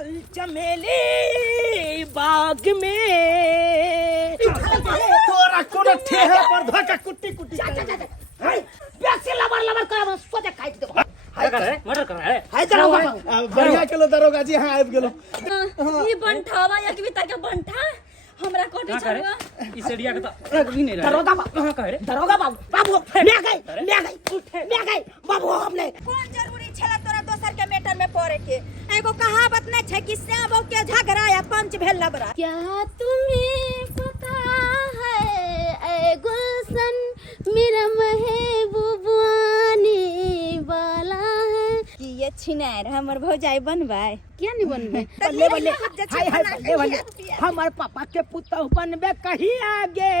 चल चमेली बाग में तोरा कोनो ठेहा पर धका कुट्टी कुट्टी पैसे लबर लबर कर सोचे खाई दे मर्डर कर है हाय दरोगा बढ़िया केलो दरोगा जी हां आबि गेलो ये बंठावा या कि बिता के बंठा हमरा कोठी छलवा इस एरिया का तो भी नहीं रहा दरोगा कहां का है रे दरोगा बाबू मैं गई बाबू हमने कौन जरूरी छला तोरा दोसर के मैटर में पड़े के एगो कहावत नै छै कि श्याम के झगड़ा या पंच भेल लबरा। क्या तुम्हें पता है ए गुलशन मेरा महबूबानी वाला है कि ये छिनार हमर भौजाई बनबाय क्या नहीं बनबे बल्ले बल्ले हाय बल्ले हमार पापा के पुतहु बनबे कहीं आगे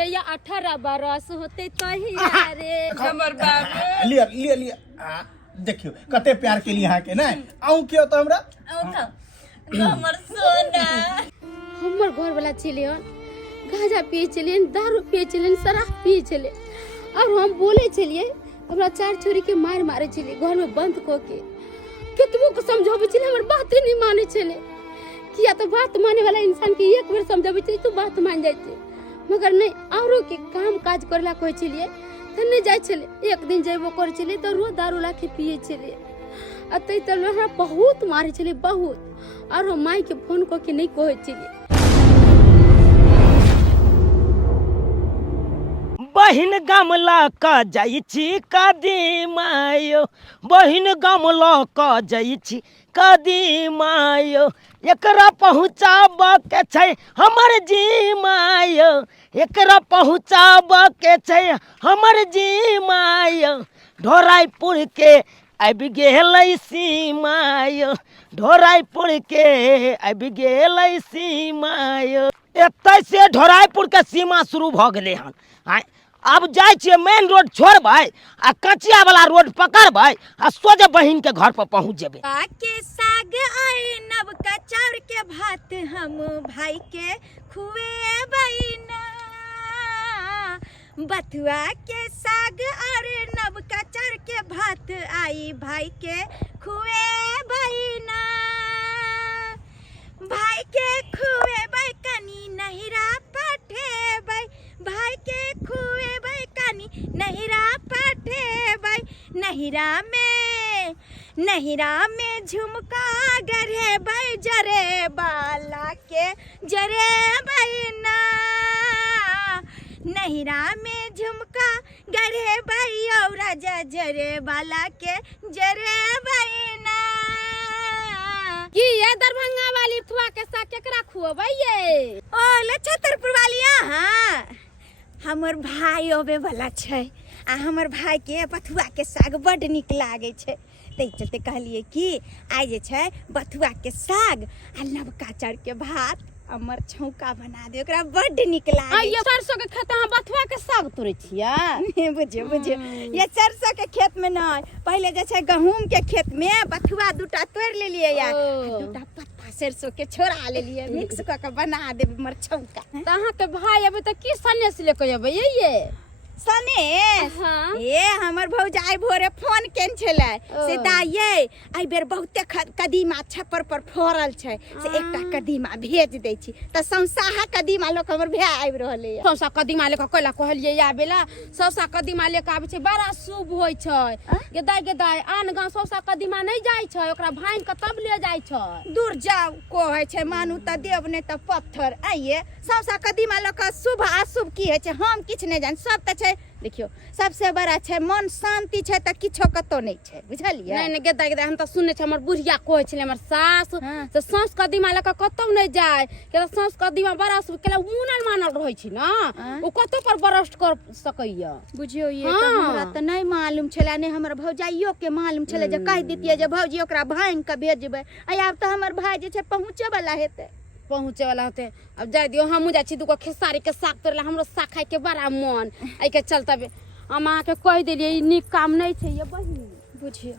जया 18 बरस होते कहिया रे हमर बाबू लिया देखियो कते प्यार के लिए यहाँ के ना आऊं क्यों तो हमरा हमर सोना हमर घर वाला चले गांजा पिए चले दारू पिए चले शराब पिए चले और हम बोले चलिए हमरा चार छोरी के मारे चले घर में बंद को के कितबो को समझाबे चले हमर बात नहीं माने चले किया तो बात माने वाला इंसान के एक बार समझाबे चले तो बात मान जाते मगर नहीं औरों के काम काज करला कोई चलिए तो नहीं जाय चले एक दिन जेबो कर चले तो रोज दारू ला के पिए चले अतई तो हमरा बहुत मारे चले बहुत और हम माई के फोन को के नहीं कहे चले बहिन गमला का जाइछि कदीमायो बहिन गमला का जाइछि कदीमायो एकरा पहुँचाब के छै हमर जीमायो एकरा पहुँचाब के छै हमर जीमायो ढोराईपुर के आबि गेलै सीमायो ढोराईपुर के आबि गेलै सीमायो एतै से ढोराईपुर के सीमा शुरू भ गेलै हन अब जाय छियै मेन रोड छोड़बै आ कचिया वाला रोड पकड़बै आ सोझे बहिन के घर पर पहुंच जेबै के साग आए नव का चाउर के भात हम भाई के खुएबै ना बथुआ के साग और नव का चाउर के भात आई भाई के खुएबै ना भाई के खुएबै कनी नहिरा पठेबै भाई के खुएबै कनी नहिरा पठेबै नहिरा में झुमका गढ़ेबै जरे बाला के जरेबै ना नहिरा में झुमका गढ़ेबै और जरे बाला के जरेबै ना की ये दरभंगा वाली थुआ के साग केकरा खुएबै ये ओ लछत्रपुर वालिया हां हमर भाई होबे वाला छै आ हमर भाई के बथुआ के साग बड निक लागे छै तै चलते कहलिए कि आइ जे छै बथुआ के साग आ नवका चाउर के भात हमर छौका बना दे ओकरा बड निक लागे ये सरसों के खेत हम बथुआ के साग तोड़े छियै बुझियो ये सरसों के खेत में न पहले जे छै गहूम के खेत में बथुआ दूटा तोड़ लेलिए या दूटा पत्ता सरसों के छोड़ा लेलिए मिक्स क के बना देब हमर छौका त अहाँ के भाई अबे त की सनेस लेके जेबै ये सनेस ए हमर भौजाई भोरे फोन केन छले से दाइये आई बेर बहुते कदीमा छप्पर पर फरल छै से एकटा कदीमा भेज दै छी त संसाहा कदीमा लोक हमर भे आबि रहले सौसा कदीमा लेके कइला कहलिए या बेला सौसा कदीमा लेके आबै छै बड़ा शुभ होय छै गेदाय आन गांव सौसा कदीमा नहीं जाय छै ओकरा भाइन के तब ले जाय छै दूर जाऊ कहै छै मानू त देव ने त पत्थर आइए सौसा कदीमा लोक शुभ अशुभ की है छै हम किछ नहीं जान सब त देखियो सबसे बड़ा छै मन शांति छै त किछो कतो नहीं छै बुझलिए नहीं गेदा हम त सुनने छै हमर बुढ़िया कहै छले हमर सास से सांस कदीमा लेके कतौ नहीं जाय के सांस कदीमा बड़ा शुभ केला मुनल मानल रहै छै ना ओ कतो पर बरस्ट कर सकैया बुझियो ये त हमरा त नहीं मालूम छला ने हमर भौजाइयो के मालूम छले जे कह दितिए जे भौजी ओकरा भांग के भेजबै आ आब त हमर भाई जे छै पहुंचे वाला हेतै पहुँचे वाला होते अब जाय दियो हम जा छी दुगो खेसारी के साग तोड़ला हमरो साग खाय के बड़ा मन आई के चलता हम अहाँ के कह देलिए ई निक काम नहीं छै ये बहिन बुझियो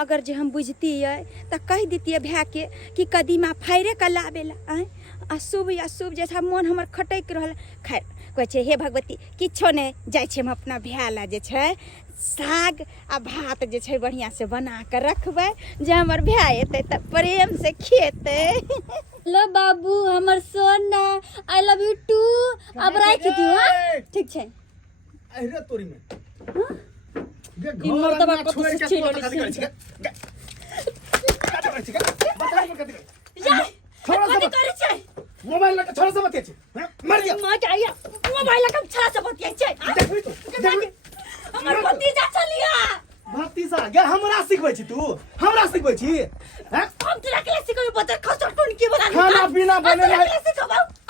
अगर जे हम बुझतिए त कह दितिए भै के कि कदीमा फैरे के लाबेला अशुभ अशुभ जैसा मन हमर खटक रहल खैर कहै छै हे भगवती किछो नहि जाइ छी हम अपना भैया जे छै साग आ भात जे छै बढ़िया से बना के रखबै जे हमर भाय एतै तऽ प्रेम से खेतै। हेलो बाबू हमर सोना आई लव यू टू। अब राख दियो हां ठीक छै। अरे तोरी में ई मर्दबा कत से छिलड़ी छै छोड़ा सब करे छै मोबाइल लगा छोड़ा सब बतिया छै मर गया मां जाइया मोबाइल लगा छड़ा से बतिया छै देखबी तू हमर भतीजा चलिया भतीजा गे हमरा सिखबै छी तू हमरा सिखबै छी हैं हम तोरा के सिखबै बता खसर टोन के बना खाना पीना बनेनाइ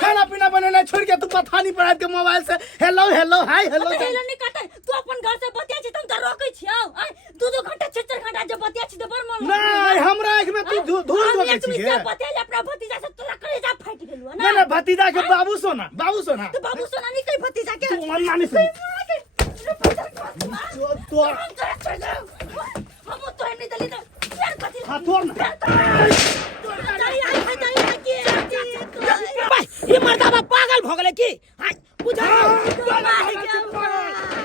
खाना पीना बनेनाइ छोड़ के तू पथानी पर के मोबाइल से hello hello hi hello hello नहीं काटे तू अपन घर से बतिया छी तुम त रोकै छियौ दू घंटा 6 घंटा जब बतिया छी त बड़ मन नहीं हमरा आंख में तू धूल रोकै छी गे बतिया अपना भतीजा से तोरा कलेजा फाटि गेलु ना नहीं भतीजा के बाबू सोना तो बाबू सोना नहीं कही भतीजा के तू मन मानी से तो हम तो नहीं दली ना यार कथि हां तोड़ ना ये मर्दाबा पागल भ गेलै की हाय बुझा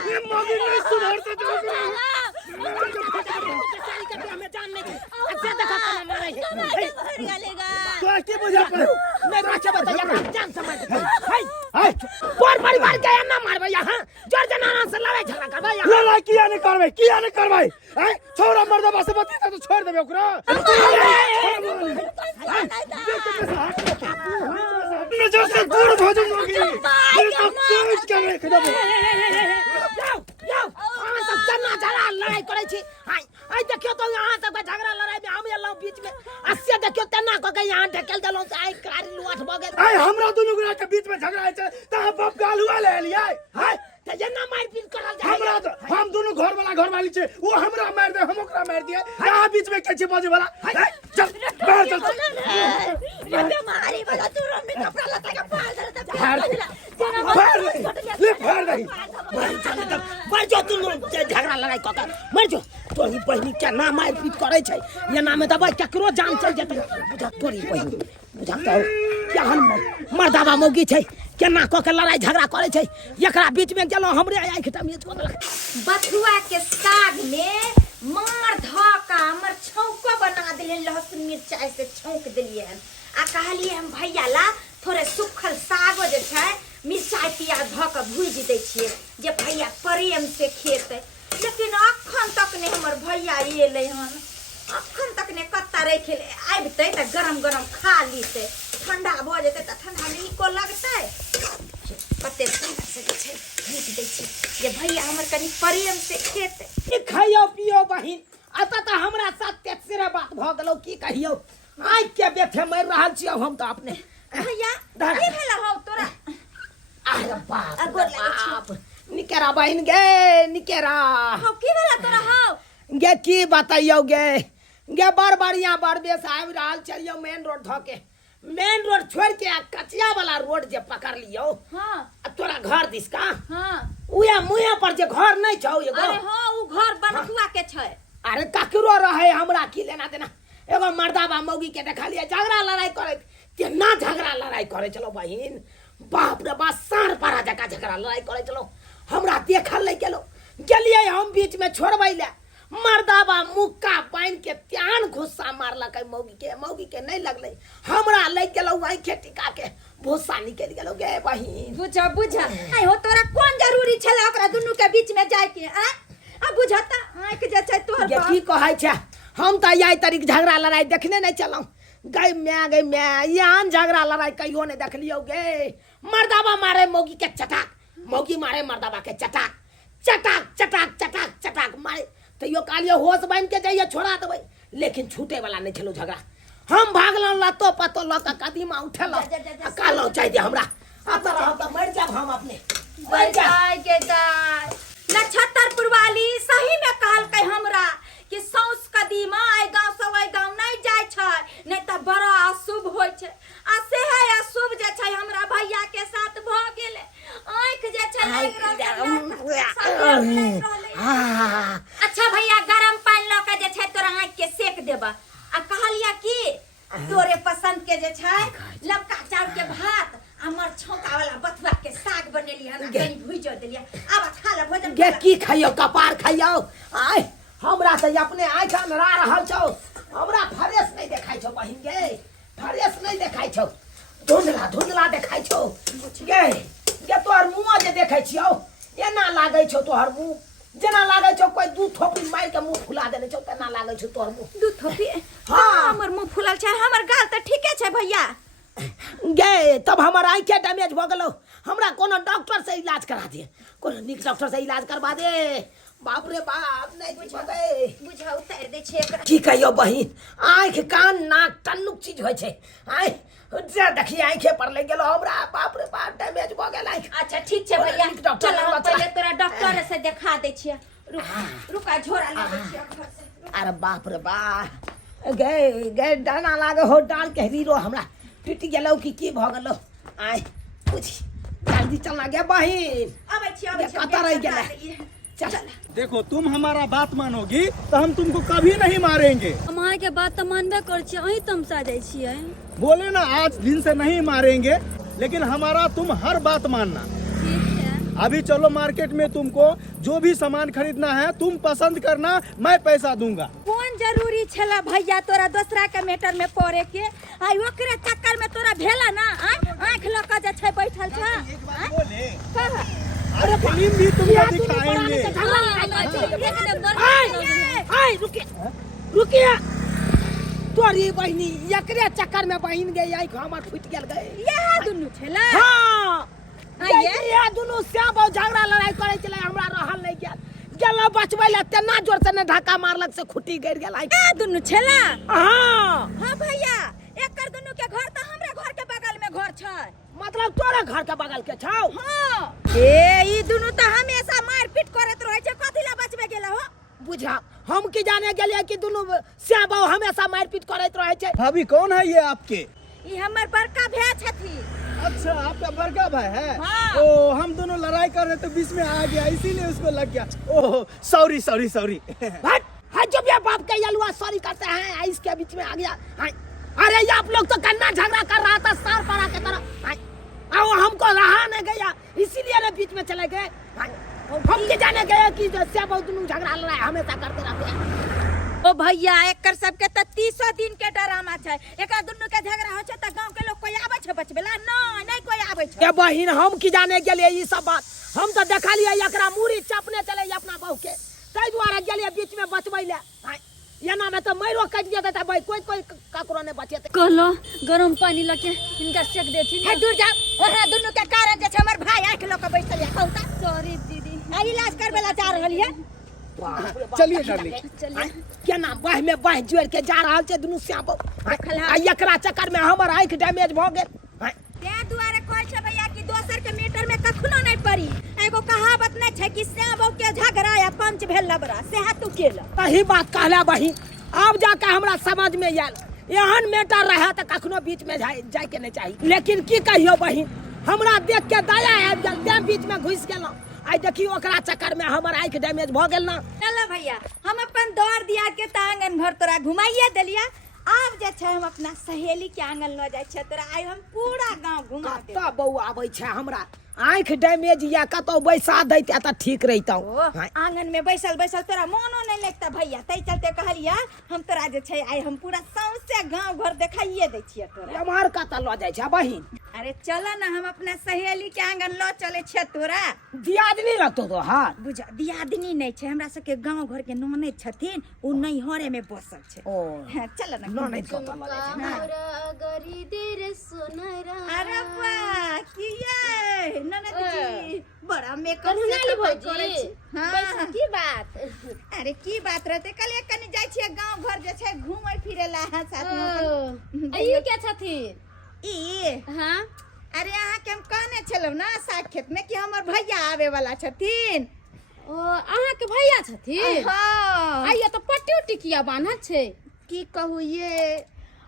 ये मगी नहीं सुधर से हमें जान नहीं अच्छा देखा कना मारे भर गलेगा तो की बुझा पर नहीं बच्चा बता यार जान समझ हाय हाय पर परिवार के ना मारबे यहां जोर जनाना से लड़ाई झगड़ा करबे यहां लड़ाई किया नहीं करबै हैं छोरा मर्दबा से बतिया तो छोड़ देबे ओकरा नजर से दूर भजो मगी ये तो कुछ कर रहे खदबो जाओ हम सब चन्ना झगड़ा लड़ाई करे छी हाय हाय देखियो तो यहां सब झगड़ा लड़ाई में हम एलो बीच में अस्से देखियो तना को के यहां ढकेल देलो से आई कारी लुआठ भ गेल आय हमरा दुनु गोरा के बीच में झगड़ा है त बाप गाल हुआ ले लिया हाय त जना मार पीट करल जाय हमरा तो हम दोनों घर वाली छे वो हमरा मार दे हम ओकरा मार दिए यहाँ बीच में कैसे बाजे वाला चल बाहर चल ये मारी बगा तू रूम में कपड़ा लता के फाड़ दे फाड़ दे मर जो तू झगड़ा लड़ाई क के मर जो तोरी बहिनी के ना मार पीट करे छै ये नाम में दबाई केकरो जान चल जेतै बुझा तोरी बहिनी बुझा तो केहन मर्दाबा मौगी छै केना क के लड़ाई झगड़ा करे छै एकरा बीच में गेलो हमरे आंख टामिए छोड़ देलक बथुआ के साग में मार धका हमर छौका बना देले लहसुन मिर्चाई से छौंक देलिए आ कहलिए हम भैया ला थोड़े सुखल सागो जे छै मिर्चाई प्याज ध के भूज दै छिए जे भैया प्रेम से खेतै लेकिन अखन तक ने हमर भैया एलै हन अखन तक ने कत्ता रखे आबतै त गरम गरम खा लीतै ठंडा भ जेतै त ठंडा में नीको लगतै कते से छै भूज दै छी जे भैया हमर कनी प्रेम से खेतै खाइयो पियो बहिन अत त हमरा साथ तेसरे बात भ गेलो की कहियो आइ के बेथे मर रहल छी अब हम त अपने भैया की भेला हौ तोरा अरे बाप आ गोर लागै छी बाप निकेरा बहिन गे निकेरा हौ की भेला तोरा हौ गे की बताइयो गे गे बड़ बढ़िया बड़ बेस आबि रहल चलियो मेन रोड ध के मेन रोड छोड़ के कचिया वाला रोड जे पकड़ लियो हां तोरा घर दिस का हां उया मुया पर जे घर नहीं छौ एगो अरे हां उ घर बनखुआ के छै अरे ककरो रहे हमरा की लेना देना एगो मर्दाबा मौगी के देखलिए झगड़ा लड़ाई करे केना झगड़ा लड़ाई करे चलो बहिन बाप रे बाप सार पारा जका झगड़ा लड़ाई करे चलो हमरा देखल नहीं गेलो गेलिए हम बीच में छोड़बै ले मर्दाबा मुक्का बांध के त्यान घुस्सा मारलक मौगी के नहीं लगले हमरा लग गेलो वही खेटिका के भूसा निकल गेलो गे बहिन बुझा आई हो तोरा कोन जरूरी छले ओकरा दुनु के बीच में जाय के आ बुझता आंख जे छै तोहर ये की कहै छै हम त यही तरीक झगड़ा लड़ाई देखने नहीं चलौ गई मैं यहाँ झगड़ा लड़ाई कहियो नहीं देख लियो गे मर्दाबा मारे मौगी के चटाक मौगी मारे मर्दाबा के चटाक चटाक चटाक चटाक चटाक मारे तो यो कालियो होश बन के जाइए छोड़ा देबै लेकिन छूटे वाला नहीं छलो झगड़ा हम भागलो लतो पतो ल के कदीमा उठेलो कालो चाहि दे हमरा अब त मर जाब हम अपने मर जा के जाय नक्षत्रपुर वाली सही में कहल के हमरा कि सौस कदीमा आई गांव से आई गांव नहीं जाय छै नहीं त बड़ा अशुभ होय छै आ से है अशुभ जे छै हमरा भैया के साथ भ गेले आंख जे छै अच्छा भैया गरम पानी ल के जे छै तोरा आंख के सेक देबा आ कहलिया कि तोरे पसंद के जे छै लक्का चाउर के भात हमर छौका वाला बथुआ के साग बनेली हम कनी भुइजो देलिया अब खा ले भोजन गे की खाइयो कपार खाइयो आय हमरा से अपने आँख नरा रहल छौ हमरा फ्रेश नहीं देखाई छौ बहिन गे फ्रेश नहीं देखाई छौ धुंधला धुंधला देखाई छौ गे गे तोहर मुँह जे देखै छियौ एना लागै छौ तोहर मुँह जेना लागै छौ कोई दू थोपड़ी मार के मुँह फुला देने छौ तेना लागै छौ तोहर मुँह दू थोपी हाँ हमर मुंह फुलल छै हमर गाल त ठीके छै भैया गे तब हमर आँखे डैमेज भ गेलौ हमरा कोनो डॉक्टर से इलाज करा दे कोनो नीक डॉक्टर से इलाज करवा दे बाप रे बाप नहीं बुझबै बुझा उतार दे छै एकरा की कहियो बहिन आँख कान नाक टन्नुक चीज होइ छै आय जे देखी आँखे पर लग गेलो हमरा बाप रे बाप डैमेज भ गेल आँख अच्छा ठीक छै भैया डॉक्टर चल हम लग पहले तोरा डॉक्टर से देखा दे छियै रुका झोरा ले दे छियै घर से अरे बाप रे बाप गे गे डाना लागे हो डाल के हीरो हमरा टूट गेलो की भ गेलो आय पूछी जल्दी चलना गे बहिन आबै छी कतऽ रह गेलै चल देखो तुम हमारा बात मानोगी तो हम तुमको कभी नहीं मारेंगे। हम अहाँ के बात तो मानबे कर छियै अहीं तमसा जाइ छियै बोले ना आज दिन से नहीं मारेंगे लेकिन हमारा तुम हर बात मानना। ठीक है अभी चलो मार्केट में तुमको जो भी सामान खरीदना है तुम पसंद करना मैं पैसा दूंगा। कौन जरूरी छला भैया तोरा दूसरा के मैटर में पड़े के आई ओकरे चक्कर में तोरा भेला ना आंख लका जे छै बैठल छ एक बात बोले कह अरे फिल्म भी तुमको दिखाएंगे। आय रुकिए तोरी बहिनी एकरे चक्कर में बहिन गई आई हमर फुट गेल गए यह दुनु छला हां ये ये दुनु से बहुत झगड़ा लड़ाई करे चले हमरा रहल नहीं गेल गेलो बचबै ले तेना जोर से ने धक्का मारलक से खुटी गिर गेल आई दुनु छला हां हां भैया एकर दुनु के घर त हमरे घर के बगल में घर छै मतलब तोरा घर के बगल के छौ हां ए ई दुनु त हमेशा मारपीट करत रहै छै कथि ला बचबे गेला हो बुझा हम की जाने गेलिए कि दुनु श्याम बाबू हमेशा मारपीट करत रहे छै भाभी कौन है ये आपके? ई हमर बड़का भाई छथि अच्छा आपका बड़का भाई है। हाँ। ओ हम दोनों लड़ाई कर रहे तो बीच में आ गया इसीलिए उसको लग गया। Oh sorry sorry sorry. हट हट जब ये बाप के यलुआ सॉरी करते हैं इसके बीच में आ गया अरे ये आप लोग तो कन्ना झगड़ा कर रहा था सार पारा के तरह आओ हमको रहा नहीं गया इसीलिए ना बीच में चले गए हम के जाने गए कि से बहुत झगड़ा लड़ाई हमेशा करते रहते हैं ओ भैया एकर सबके त 300 दिन के ड्रामा छै एकर दुनु के झगड़ा हो छै त गांव के लोग कोई आबै छै बचबेला नहीं कोई आबै छै ए बहिन हम की जाने गेलिए ई सब बात हम तो देखा लिया एकरा मुरी चपने चले अपना बहू के तै द्वारा गेलिए बीच में बचबै ले एना में तो मैरो कट जेते त भाई कोई कोई ककरो ने बचेते कहलो गरम पानी लके इनका सेक देथिन हे दूर जा ओहरा दुनु के कारण जे छै हमर भाई आंख ल के बैठल है कहता सॉरी दीदी आ इलाज करबेला जा रहल है चलिए डार्लिंग। चलिए केना बाह में बाह जोड़ के जा रहल छै दुनु श्याम आ एकरा चक्कर में हमर आंख डैमेज भ गेल ते दुआरे कहै छै भैया कि दोसर के मीटर में कखनो नहीं पड़ी एगो कहावत नहीं छै कि श्याम के झगड़ा या पंच भेल लबरा से तू केला सही बात कहला बहिन अब जाके हमरा समझ में आयल एहन मेटर रहे त कखनो बीच में जाय के नहीं चाहिए लेकिन की कहियो बहिन हमरा देख के दया आबि गेल ते बीच में घुस गेलौ आई देखियो ओकरा चक्कर में हमर आंख डैमेज भ गेल ना चलो भैया हम अपन दौड़ दिया के त आंगन घर तोरा घुमाइए देलिया आब जे छै हम अपना सहेली के आंगन ल जाय छै तोरा आई हम पूरा गांव घुमा देब कत बौ आबै छै हमरा आंख डैमेज या कतौ बैसा दैते त ठीक रहितौ आंगन में बैसल बैसल तोरा मोनो नहीं लगता भैया तै चलते कहलिया हम तोरा जे छै आई हम पूरा सौंसे गांव घर देखाइए दै छियै तोरा एम्हर कत ल जाइ छै बहिन अरे चलो ना हम अपना सहेली के आंगन ल चले छियै तोरा दियादनी लगतौ तो हां बुझा दियादनी नहीं छै हमरा सबके गांव घर के ननद छथिन उ नैहरे में बसल छै ओ चल ना ननद कत ल जाइ छै हमरा गरी देर सोनरा अरे वाह की ये ननद जी बड़ा मेकअप कन्हैया से भौजी करे छी पैसा की बात अरे की बात रहते कल एक कनी जाय छियै गांव घर जे छै घूमै फिरै ला साथ में अइयो क्या छथिन ई हाँ अरे अहाँ के हम कहने छलौ ना साग खेत में कि हमर भैया आवे वाला छथिन ओ अहाँ के भैया छथिन हां आइया तो पट्टी टिकिया बान्हल छै की कहू ये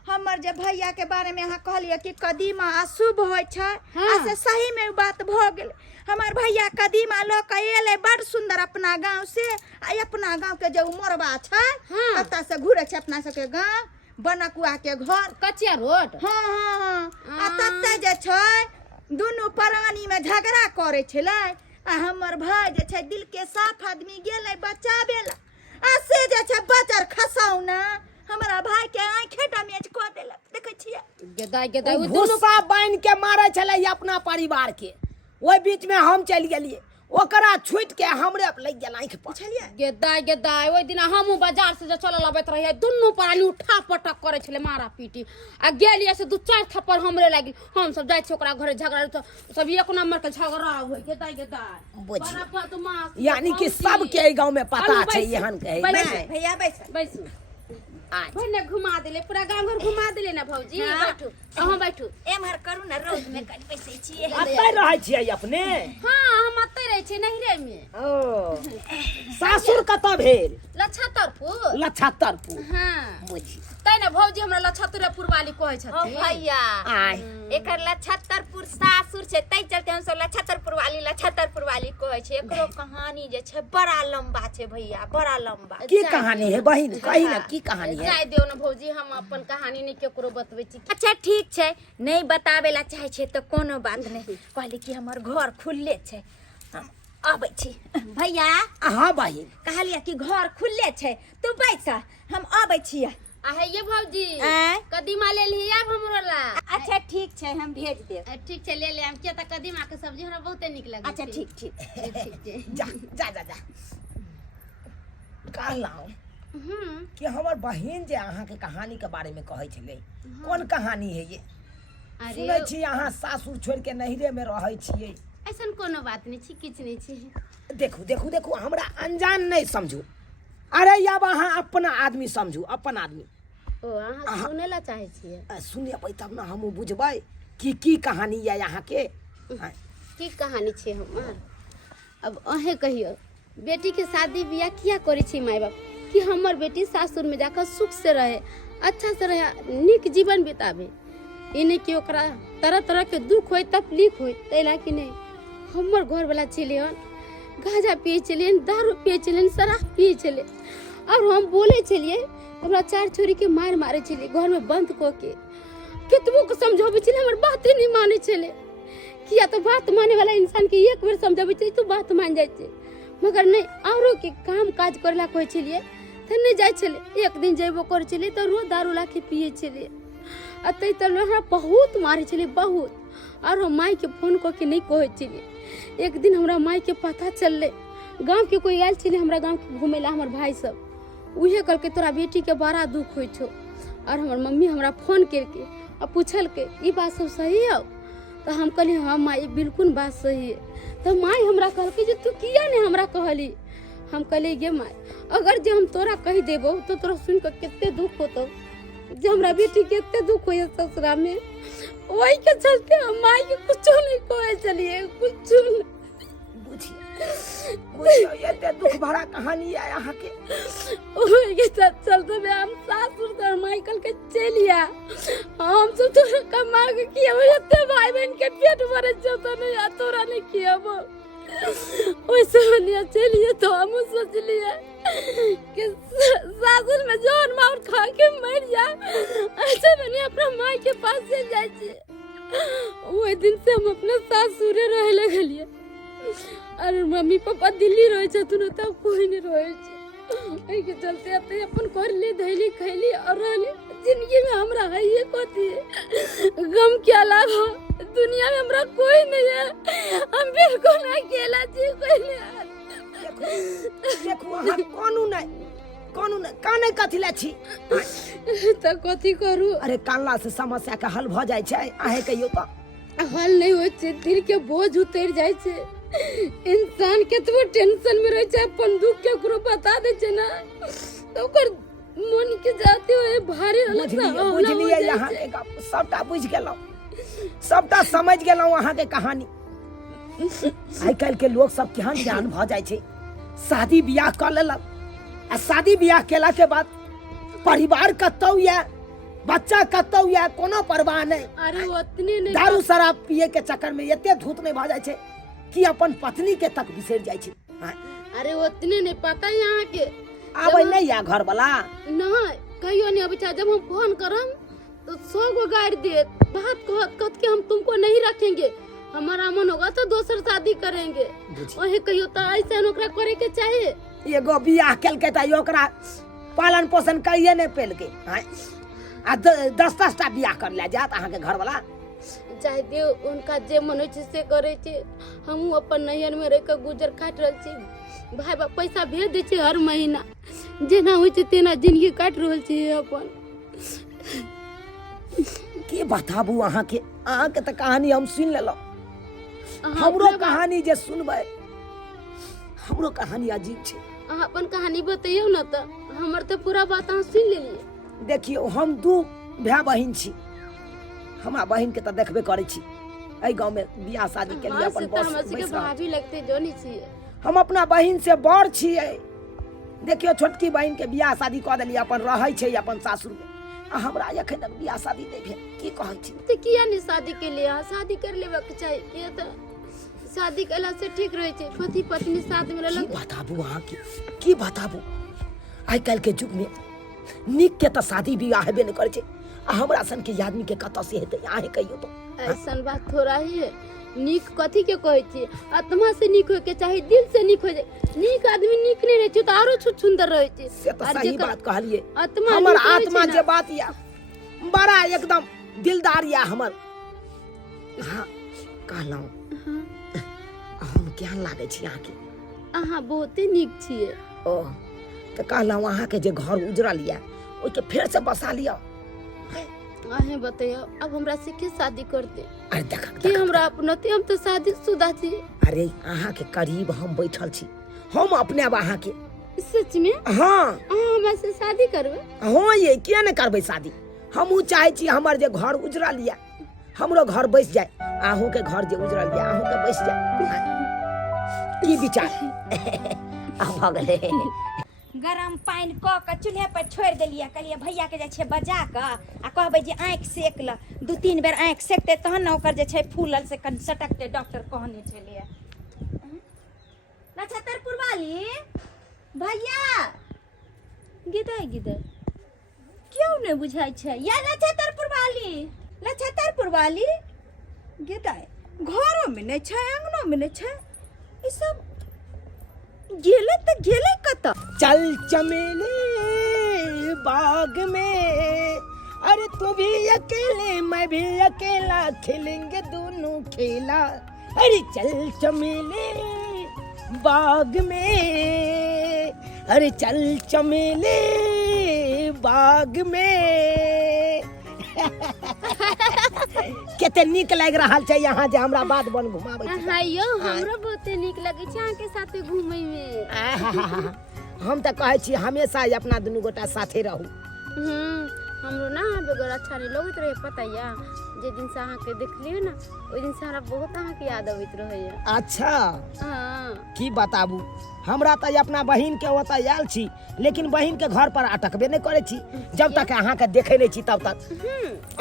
हमर जे भैया के बारे में अहाँ कहलिए कि कदीमा अशुभ होय छै आ से सही में बात भ गेल हमर भैया कदीमा ल के एले बड़ सुंदर अपना गांव से आ अपना गांव के जे उमरबा छै कत्ता से घुरे छै अपना सबके गांव बनकुआ के घर कचिया रोड हां हां हां आ तत्ते जे छै दोनों प्राणी में झगड़ा करे छलै आ हमर भाई जे छै दिल के साफ आदमी गेलै बचाबेला आ से जे छै बचर खसौना हमरा भाई के आंखे डैमेज क देलक देखै छियै गेदाय गेदाय ओ दोनों भूसा बांध के मारे छलै अपना परिवार के ओहि बीच में हम चल गेलिए ओकरा छुट के हमरे लग गेल आंख पर छलियै गेदाय गेदाय ओइ दिन हमहू बाजार से जे चलल आबैत रहिए दुनू प्राणी उठा पटक करे छले मारा पीटी आ गेलिए से 2-4 थप्पड़ हमरे लागिल हम सब जाय छी ओकरा घरे झगड़ा तो सब एक नंबर के झगड़ा होय गेदाय गेदाय बुझी बदमाश यानी कि सब के गांव में पता छै एहन कहे बैस नहीं भैया बैस बैस आज भैया घुमा देले पूरा गांव घर घुमा देले ना भौजी हाँ। बैठू अहाँ बैठू एम्हर करू ना रोड में कट बैसै छियै अतै रहै छियै अपने हाँ हम अतै रहे छी नहिरे में ओ सासुर कतऽ भेल लछातरपुर लछातरपुर हाँ बुझी तै ना भौजी हमरा लछातरपुर वाली कहै ओ छथिन भैया आय एकर लछत्तरपुर सासुर छै तै चलते हम सब लछत्तरपुर वाली कहै छै एकरो कहानी जे छै बड़ा लंबा छै भैया बड़ा लंबा की कहानी है बहिन कही ना की कहानी है जाय दियो ना भौजी हम अपन कहानी नहीं केकरो बतबै छी अच्छा ठीक छै नहीं बतावे ला चाहे छै तो कोनो बात नहीं कहली कि हमर घर खुलले छै हम आबै छी भैया हाँ बहिन कहलिया कि घर खुलले छै तू बैस हम आबै छियै आहे ये भौजी आय? कदीमा ले लिया हमरो ला अच्छा ठीक छै हम भेज देब ठीक छै ले ले हम के त कदीमा के सब्जी हमरा बहुते नीक लागे अच्छा ठीक ठीक ठीक छै जा जा जा जा कहलहुँ कि हमर बहिन जे अहाँ के कहानी के बारे में कहै छलै कोन कहानी है ये सुनै अरे छी अहाँ सासुर छोड़ के नहिरे में रहै छियै ऐसन कोनो बात नहीं छी किछ नहीं छी देखू देखू देखू हमरा अनजान नहीं समझू अरे अब अहाँ अपना आदमी समझू अपन आदमी ओ अहाँ सुने ला चाहे छियै सुनेबै तब ना हमहूँ बुझबै कि की कहानी है अहाँ के की कहानी छै हमर अब अहे कहियो बेटी के शादी बियाह किया करे छी माय बाप कि हमर बेटी सासुर में जाकर सुख से रहे अच्छा से रहे निक जीवन बितावे इने कि ओकरा तरह तरह के दुख होय तकलीफ होय तैला कि नहीं हमर घर वाला छलियन गांजा पिए छलियन दारू पिए छलियन शराब पिए छले और हम बोले छलिए हमरा 4 छोरी के मार मारे छलिए घर में बंद क के कितबो को समझाबे छले हमर बात ही नहीं माने छले किया तो बात माने वाला इंसान के एक बेर समझाबे छले तो बात मान जाय छे मगर नहीं औरो के काम काज करला कहै छलिए त नहीं जाय छले एक दिन जेबो कर छले तो रोज दारू ला के पिए छले अतै त हमरा बहुत मारे छले बहुत और हम माई के फोन क के नहीं कहै छलिए एक दिन हमरा माई के पता चलले गांव के कोई आयल छले हमरा गांव के घूमे ला हमर भाई सब उहे कल के तोरा बेटी के बड़ा दुख होय छो और हमर मम्मी हमरा फोन करके आ पूछल के ई बात सब सही है तो हम कहली हाँ माई बिल्कुल बात सही है तो माई हमरा कहलके जे तू किया नहीं हमरा कहली हम कहली गे माई अगर जे हम तोरा कह देबो तो तोरा सुन के कितने दुख होतो जे हमरा बेटी के इतने दुख होय ससुरा में वही के चलते हम माई के कुछ नहीं कहे चलिए कुछ बुझिए ये दुख भरा कहानी है अहाँ के ओही के चलते में हम सासुर से माइकल के चलिया हम सब तो कमा के किया एते भाई बहन के पेट भरे जतो नहीं तोरा नहीं किया वो वैसे बनिया चलिए तो हम सोच लिया कि सासुर में जोन मार खा के मर जा ऐसे बनिया अपना माई के पास से जाए छे वो दिन से हम अपने सासुरे रहे लगलिए और मम्मी पापा दिल्ली रहे छथुन तब कोई नहीं रहे छे एहि के चलते अते अपन कर ली धैली खैली और रहली जिंदगी में हमरा है ये कथी गम के अलावा दुनिया में हमरा कोई नहीं है हम बिल्कुल अकेला छी कोई नहीं देखू अहाँ कानून काने कथी ला छी तो कथी करू अरे कानला से समस्या के हल भ जाय छै अहे कहियो तो हल नहीं होय छै दिल के बोझ उतर जाय छै इंसान केतबो टेंशन में रहे छै अपन दुख के ककरो बता दे छै ना तो ओकर मन के जाते हुए भारी बुझलिए यहाँ के सबटा बुझ गेलौ सबटा समझ गेलौ अहाँ के कहानी आइ काल्हि के लोग सब केहन ज्ञान भ जाय छै शादी बियाह कर लेलक आ शादी बियाह केला के बाद परिवार कतौ या बच्चा कतौ या कोनो परवाह नहीं अरे ओतने नहीं दारू शराब पिए के चक्कर में एते धूत में भ जाय छै कि अपन पत्नी के तक बिसर जाय छै अरे ओतने नहीं पता यहाँ के आबै नहीं या घर वाला नहीं कहियो नहीं अभी जब हम फोन करम तो 100 गो गाड़ी दे बात कहत के हम तुमको नहीं रखेंगे हमारा मन होगा तो दोसर शादी करेंगे। वही कहियो तो ऐसा ओकरा करे के चाहिए। एगो बियाह केलकै त ओकरा पालन पोषण करिए नहीं पेलकै। आ 10-10टा बियाह कर ले जात अहाँ के घर वाला। चाहे दे उनका जे मन होय छै से करे छै। हमहू अपन नैहर में रह के गुजर काट रहल छी। भाई बाप पैसा भेज दे छै हर महीना, जेना होय छै तेना जिंदगी काट रहल छी अपन। के बताबू अहाँ के त कहानी हम सुन लेलो। हमरो कहानी जे सुनबै, हमरो कहानी अजीब छै। अहाँ अपन कहानी बतैयौ न त, हमर त पूरा बात अहाँ सुन लेलिए। देखियो हम 2 भाई बहिन छी। हमरा बहिन के त देखबे करे छी, एहि गांव में बियाह शादी के लिए अपन बस के भाभी लगते जोनी छी। हम अपना बहिन से बड़ छियै। देखियो छोटकी बहिन के बियाह शादी क देलिए, अपन रहै छै अपन सासुर में। आ हमरा एखन तक बियाह शादी नहीं भेल। की कहै छी? त किया नहीं शादी के लिए? शादी कर लेबा के चाहिए। किया त शादी कला से ठीक रहे छै, पति पत्नी साथ में रहल। की बताबू अहाँ के, की बताबू? आइ काल्हि के युग में निक के त शादी बियाह हेबे नहीं करे छै। आ हमरा सन के आदमी के कत से हेतै? अहाँ कहियो तो। ऐसन बात थोड़ा ही है। नीक कथी के कहै छी? आत्मा से नीक होय के चाही, दिल से नीक हो जाए। नीक आदमी नीक नहीं रहे छै त आरो सुंदर रहे छै। से त सही बात कहलिए। आत्मा हमर आत्मा जे बात या बड़ा एकदम दिलदार या हमर। हां कहलौ हम केहन लागे छी अहाँ के? अहाँ बहुते नीक छियै। ओ त कहलौ अहाँ के जे घर उजरल या ओइ के फेर से बसा लिया। अहें बताइयो अब हमरा से के शादी करते? अरे देखा कि हमरा अपनते, हम तो शादीशुदा छी। अरे अहाँ के करीब हम बैठल छी, हम अपने अब अहाँ के। सच में? हाँ हमरा से शादी करबे? हाँ ये किया नहीं करबे शादी? हमहू चाहे छी हमर जे घर उजरल या हमरो घर बस जाए, आहू के घर जे उजरल या आहू के बस जाए। की विचार? अब भ गेले। गरम पानी क के चूल्हे पर छोड़ देलिए। कहलिए भैया के जे छै बजा के आ कहबै जे आँख सेक ल। 2-3 बेर आँख सेकते तहन न ओकर जे छै फूलल से कन सटकते। डॉक्टर कहने छलिए। नक्षत्रपुर वाली भैया गिदे क्यों नहीं बुझाई छै? या नक्षत्रपुर वाली गिदे घरों में नहीं छै, अंगनों में नहीं छै। ई सब गेले कत? चल चमेली बाग में, अरे तू भी अकेले मैं भी अकेला, खेलेंगे दोनों खेला। अरे चल चमेली बाग में, अरे चल चमेली बाग में। कते नीक लाग रहा छै यहाँ जे हमरा बात बन घुमाबै छै। हाँ यो हमरो बहुते नीक लगे छै अहाँ के साथे घूमै में। हम त कहै छी हमेशा अपना दुनू गोटा साथे रहू। हमरो ना बेगर अच्छा नहीं लगत रहे। पता या जे दिन से अहाँ के देखलियो ना, ओइ दिन से हमरा बहुत अहाँ के याद आवित रहे। अच्छा हां की बताबू? हमरा त अपना बहिन के ओत आयल छी, लेकिन बहिन के घर पर अटकबे नहीं करे छी जब तक अहाँ के देखे नहीं छी तब तक।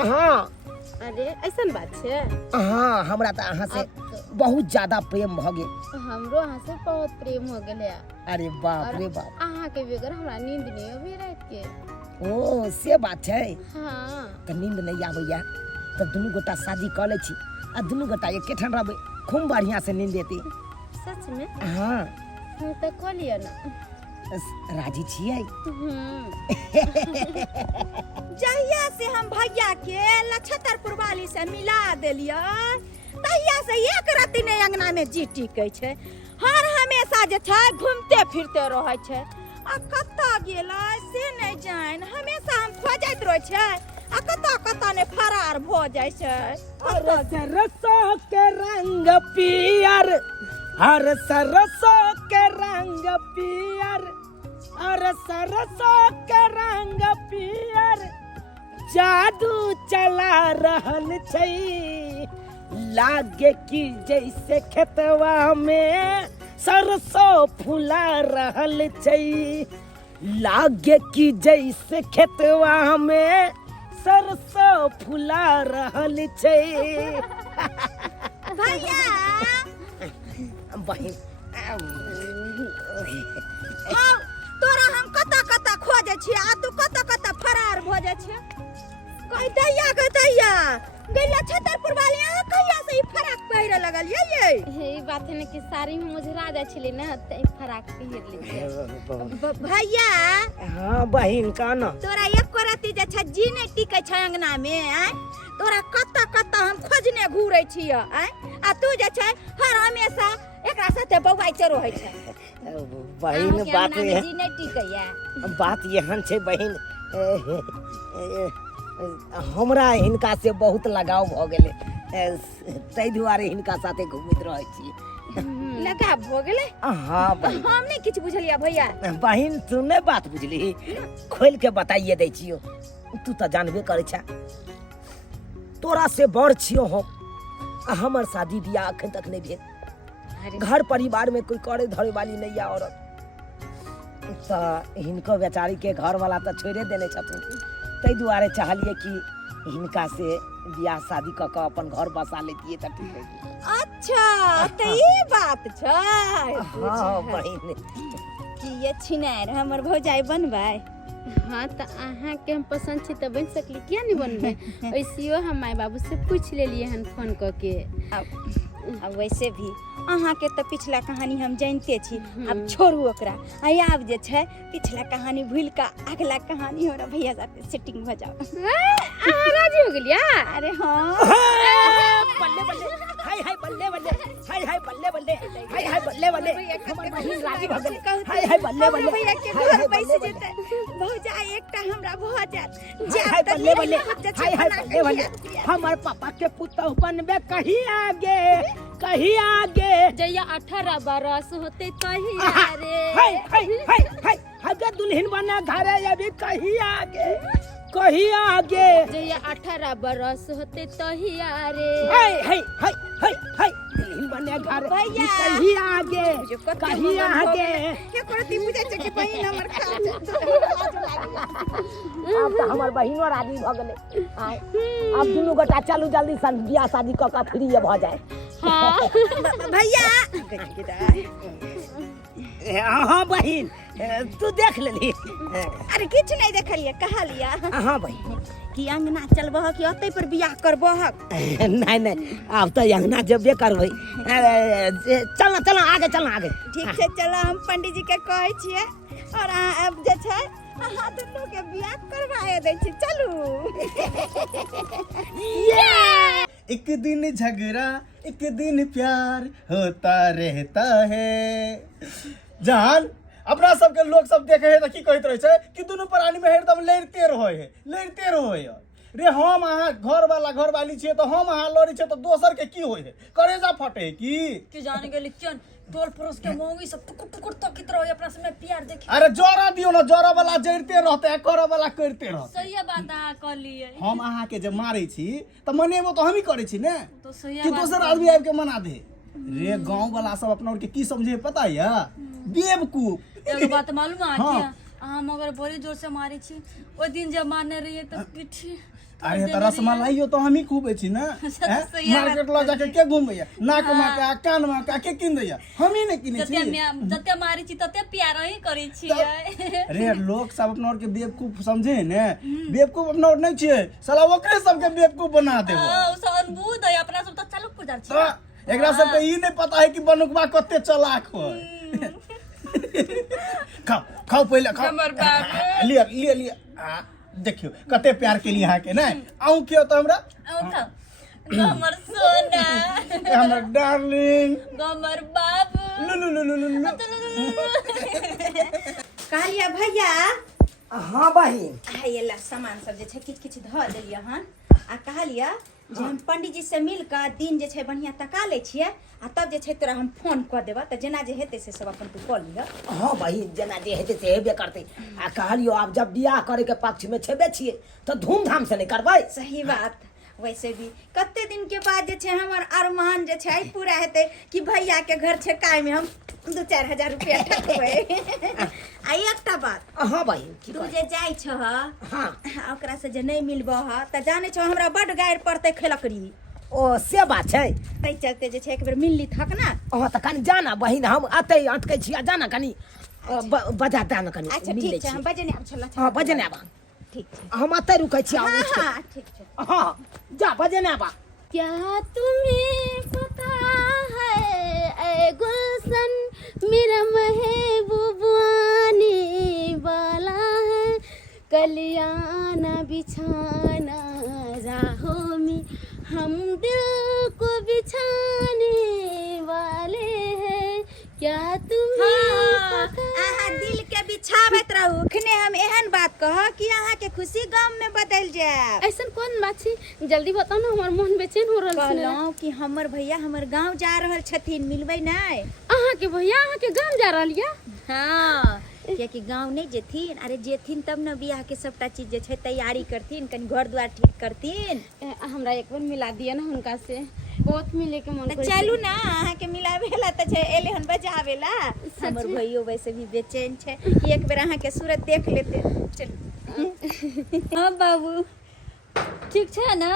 हाँ अरे ऐसन बात छै? हाँ हमरा त अहाँ से बहुत ज्यादा प्रेम भ गेल। हमरो अहाँ से बहुत प्रेम हो गेल। अरे बाप रे बाप। अहाँ के बेगर हमरा नींद नहीं आवे रात के। ओ से बात छै? हाँ त नींद नहीं आबैया त दुनू गोटा शादी क ले छी आ दुनू गोटा एके ठाम रहबै, खूब बढ़िया से नींद एतै। सच में? हाँ त क लिया ना। राजी छियै? जहिया से हम भैया के नक्षत्रपुर वाली से मिला देलिए तहिया से एक रत्ती नहीं अंगना में जी टिकै छै। हर हमेशा जे छै घूमते फिरते रहे छै। आ कत्ता गेला से नहीं जान, हमेशा हम खोजैत रहे छै आ कत्ता ने फरार भ जाय छै। सरसों के रंग पियर, हर सरसों के रंग पियर, हर सरसों के रंग पियर, जादू चला रहल छै। लागे कि जैसे खेतवा में सरसों फुला रहल छै। लागे कि जैसे खेतवा में सरसों फुला रहल छै। भैया बहिन तोरा हम कत्ता खोजे छी आ तू कत्ता फरार भ जाय छै। कह दैया गैला छतरपुर वाले यहाँ कहिया से ई फराक पहिरे लगल ये ई बात है ना कि साड़ी में मुझे राजा छिले ना त फराक पहिर ले भैया हाँ बहिन का ना तोरा एक रति जे छ जी नहीं टिकै छ अंगना में आय तोरा कत्ता कत्ता हम खोजने घूरै छिय आय आ तू जे छ हर हमेशा एकरा साथे बौआइ चरो है छ बहिन बात जी नहीं टिकैया बात एहन छै बहिन हमरा हिनका से बहुत लगाव भ गेलै ताहि दुआरे हिनका साथे घुमैत रहै छी लगा भ गेलै हाँ बहिन हम नहीं किछ बुझलिया भैया बहिन तू नहीं बात बुझली खोल के बताइए दै छियो तू तो जानबे करे छ तोरा से बड़ छियो हम हमर शादी बियाह अखन तक नहीं भेल घर परिवार में कोई करे धरे वाली नहीं है औरत तो हिनको बेचारी के घर वाला तो छोड़े देने छथिन ताहि दुआरे चाहलिए कि हिनका से बियाह शादी क के अपन घर बसा लेतिए तो ठीक होती। अच्छा तो ये बात छ हाँ बहिन कि ये छिनार हमर भौजाई बनबै हाँ तो अहाँ के हम पसंद छी तो बन सकली क्या नहीं बनबे ऐसियो हम माय बाबू से पूछ लेलिए हन फोन क के अब वैसे भी अहाँ के तो पिछला कहानी हम जानते छी अब छोड़ू ओकरा आब जे छै पिछला कहानी भूल का अगला कहानी हमरा भैया साथे सेटिंग भ जाओ अहाँ राजी हो गेलिया अरे हाँ बल्ले बल्ले हाय हाय बल्ले बल्ले हाय हाय बल्ले बल्ले हाय हाय बल्ले बल्ले हमर बहिन राजी भ गेलै हाय हाय बल्ले बल्ले भैया के घर बैस जेते भौजाई एकटा हमरा भ जात हाय हाय बल्ले बल्ले हाय हाय बल्ले बल्ले हमर पापा के पुतहु बनबे कहीं आगे जैया 18 बरस होते कहीं रे हाय हाय हाय हाय अगर दुल्हन बना घरे अभी कहीं आगे जैया 18 बरस होते तहिया रे हाय हाय हाय हाय हाय दुल्हन बने घर भैया। कहीं आगे के करती बुझे छै कि बहिन हमर खा अब तो हमर बहिनो राजी भ गेलै अब दुनू गोटा चलू जल्दी सन बियाह शादी क के फ्री भ जाए हाँ भैया हाँ बहिन तू देख लेली अरे किछ नहीं देखलिए कहलिया हाँ बहिन कि अंगना चलबह कि ओतै पर बियाह करबह नहीं नहीं अब तो अंगना जबे करबै चलना आगे ठीक छै चलो हम पंडित जी के कहै छियै और अहाँ अब जे छै अहाँ दुनू के बियाह करवाए दै छी चलू एक दिन झगड़ा एक दिन प्यार होता रहता है जान अपना सबके लोग सब देखे है तो की कहते रहे छै कि दुनू प्राणी में हरदम लड़ते रहे रे हम अहाँ घर वाली छियै तो हम अहाँ लड़ी छियै तो दोसर के की होय है करेजा फटे है की जाने गेली क्यों टोल पड़ोस के मौगी सब टुकुर तकित रहो अपना से में प्यार देखे अरे जोरा दियो ना जोरा वाला जड़ते रहते है करे वाला करते रहते सही बात अहाँ कहलिए हम अहाँ के जब मारे छी तो मनेबो तो हम ही करे छी ने तो सही कि बात दोसर आदमी आबि के मना दे रे गांव वाला सब अपना और के की समझे पता है बेवकूफ एगो बात मालूम है हाँ। क्या अहाँ मगर बड़ी जोर से मारी छी ओ दिन जब मारने रहिए तो पीठी अरे तो रसमलाइयो तो हम ही खूबे छी ना मार्केट ला जाके के घूमैया नाक में का कान में का के किन दैया हम ही नहीं किने छी जते मारी छी तते प्यार ही करी छी अरे लोग सब अपना और के बेवकूफ समझे ने बेवकूफ अपना और नहीं छिए साला ओकरे सब के बेवकूफ बना देबो ओ सब अनबुध है अपना सब तो चालू पुजार छी तो एकरा सब के ई नहीं पता है कि बनुकबा कते चालाक हो खाओ पहले खाओ हमर बाप लिया देखियो कते प्यार के लिए यहाँ के ना आऊं क्यों तो हमरा गमर सोना हमर डार्लिंग गमर बाबू लुलुलुलुलु कहलिया भैया हाँ बहिन ये ला सामान सब जे छै किछ ध देलिया हन आ कहलिया जे हम पंडित जी से मिल के दिन जे छै बढ़िया तका ले छियै आ तब जे छै तोरा हम फोन क देबा त जेना जे हेतै से सब अपन तू क लिह हाँ बहिन जेना जे हेतै से हेबे करतै आ कहलियो आब जब बियाह करे के पक्ष में छेबे छियै तो धूमधाम से नहीं करबै सही बात वैसे भी कते दिन के बाद जे छै हमर अरमान जे छै पूरा हेतै कि भैया के घर छै काय में हम 2-4 हजार रुपया ठकबै आ एकटा बात हाँ बहिन तू जे जाइ छ हाँ ओकरा से जे नहीं मिलबह त जाने छ हमरा बड गायर पड़तै खेलकरी ओ से बात छै तै चलते जे छै एक बेर मिलली थक ना हाँ तो कनी जाना बहिन हम अतै अटकै छियै जाना कनी बजा देना कनी अच्छा ठीक छै हम बजने आब छला हाँ बजने आब ठीक छै हम आते रुकै छी हाँ आबै छी हाँ ठीक छै हाँ जा बजे ना बा क्या तुम्हें पता है ऐ गुलशन मेरा महबूब आने वाला है कलियाना बिछाना राहों में हम दिल को बिछाने वाले हैं क्या तुम्हें पता अहाँ दिल के बिछावत रहू अखने हम एहन बात कह कि अहाँ के खुशी गम में बदल जाए ऐसन कौन बात छी जल्दी बताओ ना हमार मन बेचैन हो रहल छै कहलहुँ कि हमर भैया हमर गांव जा रहल छथिन मिलबै नहीं अहाँ के भैया अहाँ के गांव जा रहल या हाँ कियाकि गांव नहीं जेथिन अरे जेथिन तब न बियाह के सबटा चीज जे छै तैयारी करथिन कनी घर द्वार ठीक करथिन हमरा एक बार मिला दिया ना हुनका से बहुत मिले के मन तो चलू ना अहाँ के मिलावेला त छै एले हन बजावेला हमर भैयो वैसे भी बेचैन छै कि एक बेर अहाँ के सूरत देख लेते चलू हाँ बाबू ठीक छै ना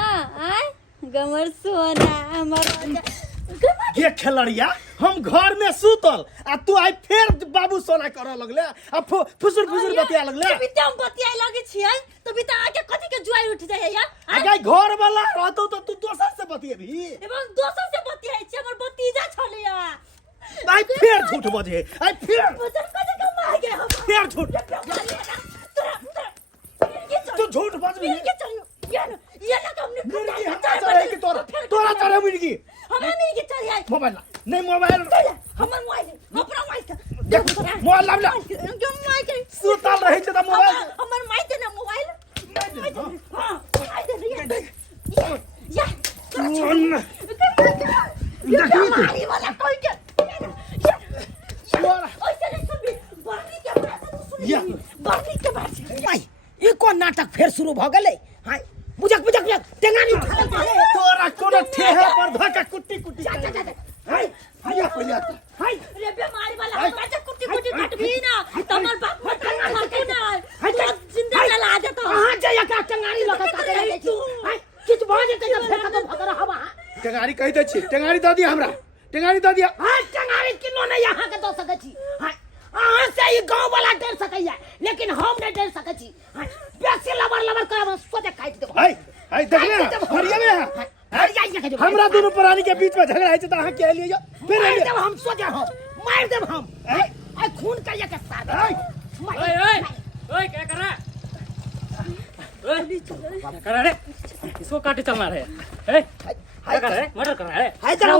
आय गमर सोना हमर ये खेलड़िया हम घर में सुतल आ तू आई फेर बाबू सोना करे लगले आ फुसुर फुसुर बतिया लगले बिताम बतियाई लगे छियै तो बिता आके कथि के जुआई उठ जाय या आगे घर वाला रहतो तो तू दोसर से बतिएबी एवं दोसर से बतियाई छै हमर भतीजा छलिया आई फेर झूठ बजे आई फेर बचन कथि के मार गे हम फेर झूठ तू झूठ बजबी के चलियो ये ना हमने मुर्गी हमरा चढ़े की तोरा चढ़े मुर्गी हमरा नहीं के चलिए मोबाइल नहीं मोबाइल हमर मोबाइल अपना मोबाइल देख मोबाइल लाव ले जो मोबाइल सुतल रही छै त मोबाइल हमर माई के ना मोबाइल हां आई दे या देखी मारी वाला कोई के ओइसे नहीं सुनबी बर्दी के बात सुन या बर्दी के बात भाई ये कौन नाटक फेर शुरू भ गेलै हाय बुझक बुझक टेंगानी उठा तोरा कोनो ठेहा पर धक्का कुट्टी कुट्टी हाय हाय पहिले आता हाय रे बेमारी वाला हमरा से कुटी कुटी काटबी ना तमर बाप मत मारके ना तो जिंदा जला दे तो कहां जे एकरा टेंगानी लगा काटे लगे छी हाय किछ भ जेतै त फेर खत्म भकर हवा टेंगारी कहि दै छी टेंगारी द दिया हमरा टेंगारी द दिया हाय टेंगानी किनो नहीं यहां के दो सकै छी हाय अहाँ से ई गांव वाला डर सकैया लेकिन हम नहीं डर सकै छी हाय बेसी लबर लबर करब सोचे काट देब हाय हाय देखले हरिया में हाय हमरा दोनों प्राणी के बीच में झगड़ा है त अहाँ के लिए फिर मार देब हम सोचे हम मार देब हम हाय खून करिया के साथ ओए ओए ओए क्या कर रहा है ओए क्या कर रहा है किसको काटे चलना है ए क्या कर रहा है मर्डर कर रहा है हाय चलो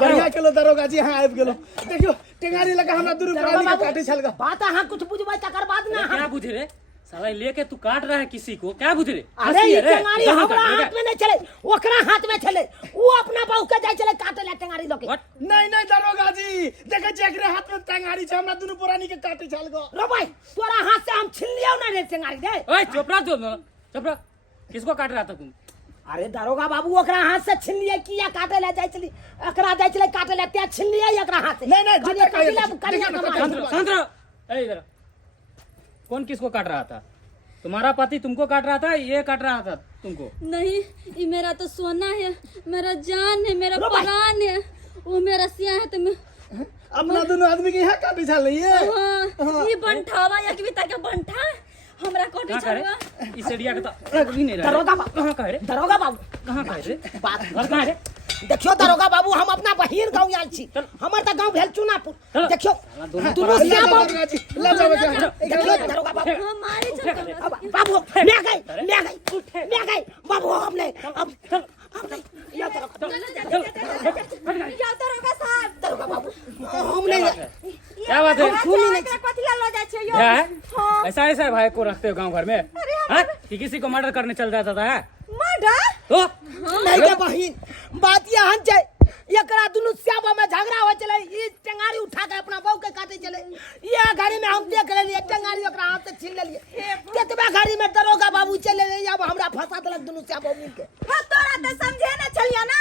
बढ़िया केलो दरोगा जी हां आबि गेलो देखियो टेंगारी लगा हमरा दोनों प्राणी के काटे छल बात अहाँ कुछ बुझबै तकर बाद ना क्या बुझे रे साला लेके तू काट रहा है किसी को क्या बुझ रे अरे ये टेंगारी हमरा हाथ में नहीं चले ओकरा हाथ में चले वो अपना बहू के जाय चले काटे ले टेंगारी लोके नहीं नहीं दरोगा जी देखे छै एकरे हाथ में टेंगारी छै हमरा दोनों प्राणी के काटे छल गो रो भाई तोरा हाथ से हम छीन लियो ना रे टेंगारी दे ओए चुप रह चुप रह किसको काट रहा था तुम अरे दरोगा बाबू ओकरा हाथ से छीन लिया किया काटे ले जाय चली एकरा जाय चले काटे ले त्या छीन लिया एकरा हाथ से नहीं नहीं शांत रहो ए इधर कौन किसको काट रहा था तुम्हारा पति तुमको काट रहा था ये काट रहा था तुमको नहीं ये मेरा तो सोना है मेरा जान है मेरा प्राण है वो मेरा सिया है तो मैं अपना दोनों आदमी के यहाँ काटे छल ये हाँ, ये बंठावा या कि तक बंठा हमरा कोटे छलवा इस एरिया का तो एक भी नहीं रहा दरोगा बाबू कहां का है रे दरोगा बाबू कहां का है रे बात घर कहां है रे देखियो दरोगा बाबू हम अपना बहिर गांव आयल छी हमर त गांव भेल चुनापुर देखियो दुनु श्याम ले जाओ देखियो दरोगा बाबू हमारे चल बाबू ले गई बाबू हम नहीं अब नहीं या दरोगा साहब दरोगा बाबू हम नहीं क्या बात है खूनी नहीं कथिला लो जाय छै यो क्या है ऐसा ऐसा भाई को रखते हो गांव घर में हैं कि किसी को मर्डर करने चल जाता था मर्डर तो नहीं रे बहिन बात ये हन छै एकरा दुनु श्याम में झगड़ा हो चले ई टेंगारी उठा के अपना बहू के काटे चले ये गाड़ी में हम देख लेलिए टेंगारी ओकरा हाथ से छीन लेलिए केतबा गाड़ी में दरोगा बाबू चले गए अब हमरा फंसा देलक दुनु श्याम मिल के तोरा तो समझे ना चलिया ना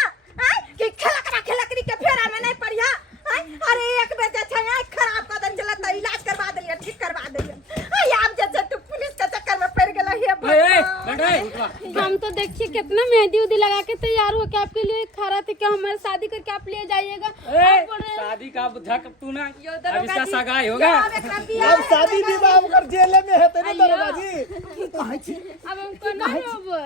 कि खेलकरी के फेरा में नहीं पड़िया अरे एक बेर जे छै खराब कदम चला त इलाज करवा देलिए ठीक करवा देलिए आब जे तू पुलिस के चक्कर में पड़ गेला हे ए हम तो देखिए के इतना मेहंदी उदी लगा के तैयार होके आपके लिए खड़ा थे कि हमारे शादी करके आप ले जाइएगा। आप बोल रहे हैं शादी का झक तू ना अब इसका सगाई होगा। अब शादी विवाह कर जेल में है तेरे दरोगा जी। की कहै छी अब हमको ना रोबै।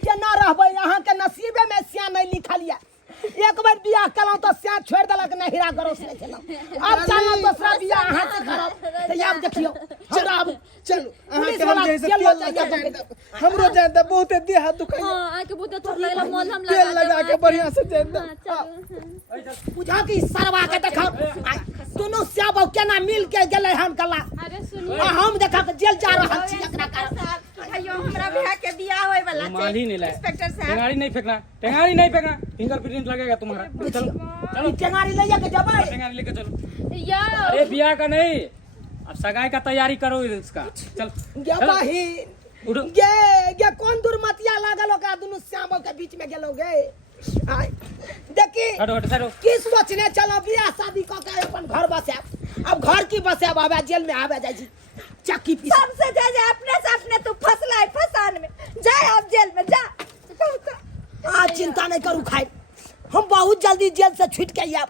केना रहबै? अहाँ के नसीबे में सिया नहीं लिखल या। एक बार बियाह केलौं तो सिया छोड़ देलक नहीं हीरा गरोस नहीं केलौं। अब चलौं दूसरा बियाह अहाँ से करब तो अब देखियो हमरा अब चलो पुलिस के हम वाला जैसे जेल तेल में लगा जाइए। के हमरो जानता बहुत देह हाथ दुखाई हाँ आके बहुत अच्छा लगला मलहम तेल लगा लगा के बढ़िया से जानता। बुझा की सरवा के देखब दोनों सियाबो केना मिल के गेलै हन कला। अरे सुनिए आ हम देखा के जेल जा रहल छी एकरा कारण। भैया हमरा भैया के बियाह होय वाला माल ही नहीं लाए। इंस्पेक्टर साहब टेंगारी नहीं फेंकना, टेंगारी नहीं फेंकना, फिंगरप्रिंट लगेगा तुम्हारा। चलो चलो ई टेंगारी ले के जबै। टेंगारी लेके चलो। या अरे ब्याह का नहीं, अब सगाई का तैयारी करो इसका। चल गे बहिन उठो। गे कौन दुर्मतिया लागल ओकरा दुनु श्यामो के बीच में गेलो गे। आय देखी हटो हटो सरो। की सोचने चलो बियाह शादी क के अपन घर बसाब। अब घर की बसाब आबे जेल में आबे जाय छी चक्की पीस। सबसे जा अपने से अपने तू फसला फसान में जा अब जेल में जा। आ चिंता नहीं करू खाई, हम बहुत जल्दी जेल से छूट के आब।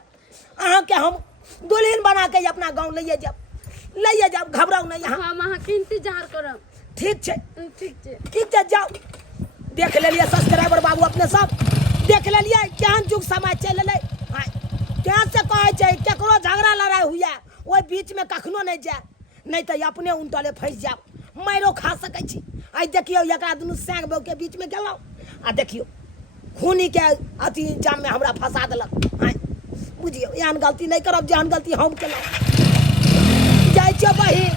अहाँ के हम दुल्हन बना के अपना गांव ले जाब घबराऊ नहीं यहाँ। हम अहाँ के इंतजार करब। ठीक छै ठीक छै जाओ। देख लेलिए सब्सक्राइबर बाबू अपने सब देख लेलिए केहन जुग समय चल एलै। केहन से कहै छै केकरो झगड़ा लड़ाई हुए ओहि बीच में कखनो नहीं जाए, नहीं तो अपने उनटले फंस जाब मारो खा सकै छी। आई देखियो एकरा दुनू सैंग बहू के बीच में गेलौ आ देखियो खूनी के अथी जाम में हमरा फंसा देलक। आय बुझियो एहन गलती नहीं करब जेहन गलती हम केलौ। जाय छियै बहिन